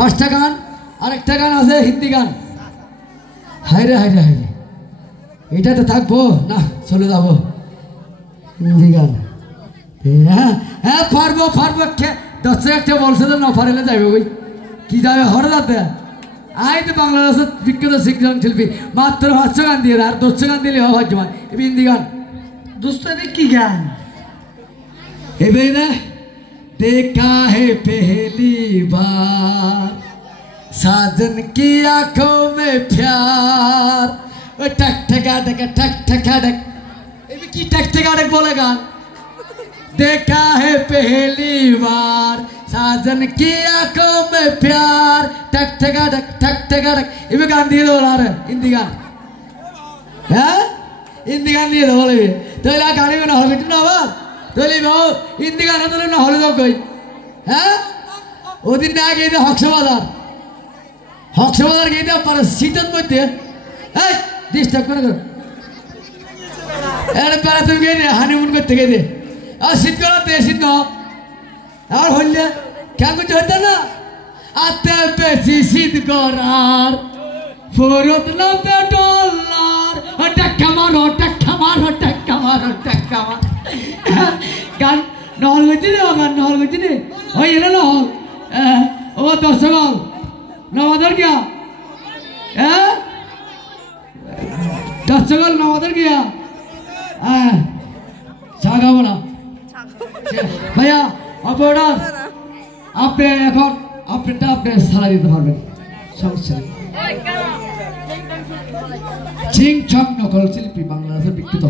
পাঁচটা গান আরেকটা গান আছে হিন্দি গান হাইরে হাইরে হাইরে এটাতে থাকবো না চলে যাবো হিন্দি গান হ্যাঁ হ্যাঁ পারবো পারবো দশ একটা বলছে তো না পারিলে যাইবে ওই কি যাবে হরে যাতে আই তো বাংলাদেশের বিখ্যাত শিক্ষক শিল্পী মাত্র 500 গান দিয়ে আর 200 গান দিলে হয় ভাজ্যমান হিন্দি গান दोस्तों की गान एबे ना देखा है पहली बार साजन की आंखों में प्यार टक ठका टक टक ठका टक एबे की टक ठका टक बोलेगा देखा है पहली बार साजन की आंखों में प्यार टक ठका टक एबे गान दिए दो यार हिंदी गान हैं हिंदी गान दिए दो बोले तो इला गाने में ना हॉल में ना बात तो इले वो हिंदी गाना तो ना हॉल में कोई हैं वो दिन ना गए थे हॉक्सवादार गए थे पर सीटन में थे हैं डिस्टर्ब करो यार पर तुम गए थे हनीमून करते गए थे और सीट करो थे सीट ना और होल्ले क्या कुछ होता ना आते पे सीट करार फुरुत ना पे डॉलर टक्का मारो গান নহল গেছি রে গান নহল গেছি রে ওই এলো নহল ও দর্শক নমাদার গিয়া হ্যাঁ দর্শক নমাদার গিয়া হ্যাঁ ছাগাবো না ভাইয়া অপরাধ আপনি এখন আপনারটা আপনি সারা দিতে পারবেন সমস্যা নেই চিং ছক নকল শিল্পী বাংলাদেশের বিখ্যাত